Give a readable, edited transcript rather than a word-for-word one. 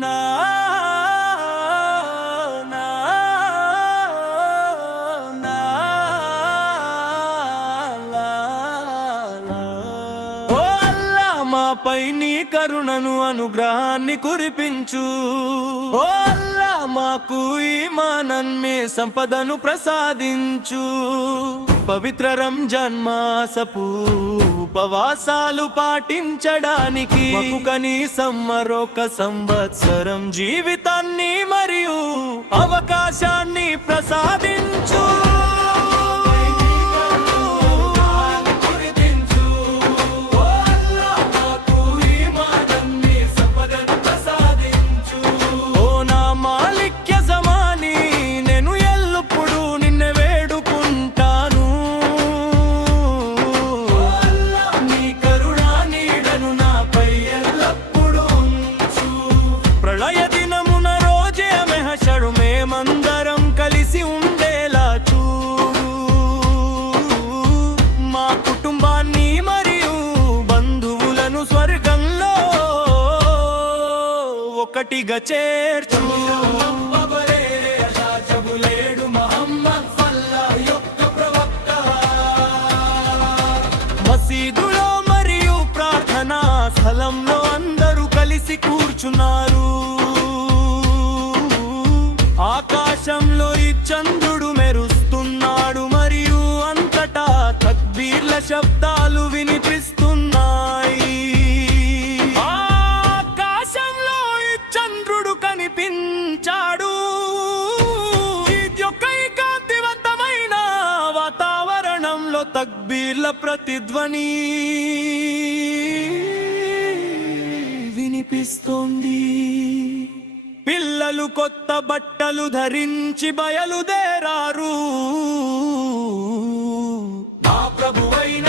నా నా నా ఓ అల్లా మాపై నీ కరుణను అనుగ్రహాన్ని కురిపించు. ఓ అల్లా మాకు ఈమానన్మే సంపదను ప్రసాదించు. పవిత్ర రంజాన్ మాసపు ఉపవాసాలు పాటించడానికి కనీసం మరొక సంవత్సరం జీవితాన్ని మరియు అవకాశాన్ని ప్రసాదించు. మేమందరం కలిసి ఉండేలా చూడు. మా కుటుంబాన్ని మరియు బంధువులను స్వర్గంలో ఒకటిగా చేర్చు. మసీదులో మరియు ప్రార్థనా స్థలంలో అందరూ కలిసి కూర్చున్నారు. ఆకాశంలో ఈ చంద్రుడు మెరుస్తున్నాడు మరియు అంతటా తక్బీర్ల శబ్దాలు వినిపిస్తున్నాయి. ఆకాశంలో ఈ చంద్రుడు కనిపించాడు. ఈద్ యొక్క కాంతివంతమైన వాతావరణంలో తక్బీర్ల ప్రతిధ్వని వినిపిస్తోంది. పిల్లలు కొత్త బట్టలు ధరించి బయలుదేరారు. నా ప్రభువైన